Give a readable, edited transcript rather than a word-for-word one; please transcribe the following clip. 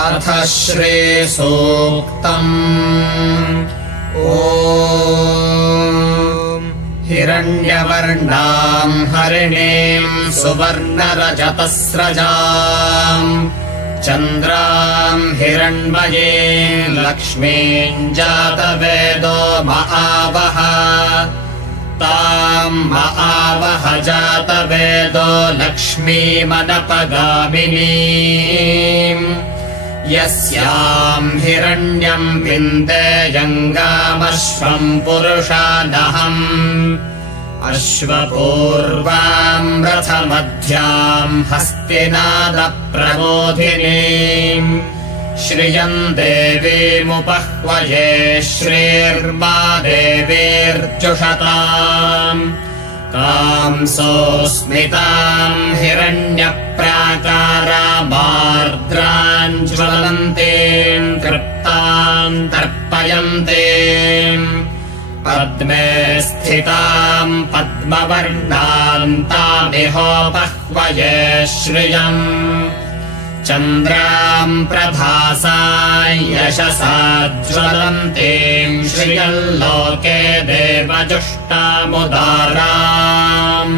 अथ श्रीसूक्तम्। ॐ हिरण्यवर्णाम् हरिणीम् सुवर्णरजतस्रजाम् चन्द्राम् हिरण्मयीम् लक्ष्मीम् जातवेदो महावः ताम् महावः जातवेदो लक्ष्मीमनपगामिनीम् यस्याम् हिरण्यम् विन्देयङ्गामश्वम् पुरुषानहम् अश्वपूर्वाम् रथमध्याम् हस्तिनादप्रबोधिनीम् श्रियम् देवीमुपह्वये श्रीर्मा देवीर्जुषताम् ताम् सोऽस्मिताम् हिरण्यप्राकारामार्द्राम् ज्वलन्तीम् तृप्ताम् तर्पयन्तीम् पद्मे स्थिताम् पद्मवर्णाम् तामिहोपह्वये श्रियम् चन्द्राम् प्रभासा यशसा ज्वलन्तीम् श्रियल्लोके देवजुष्टामुदाराम्।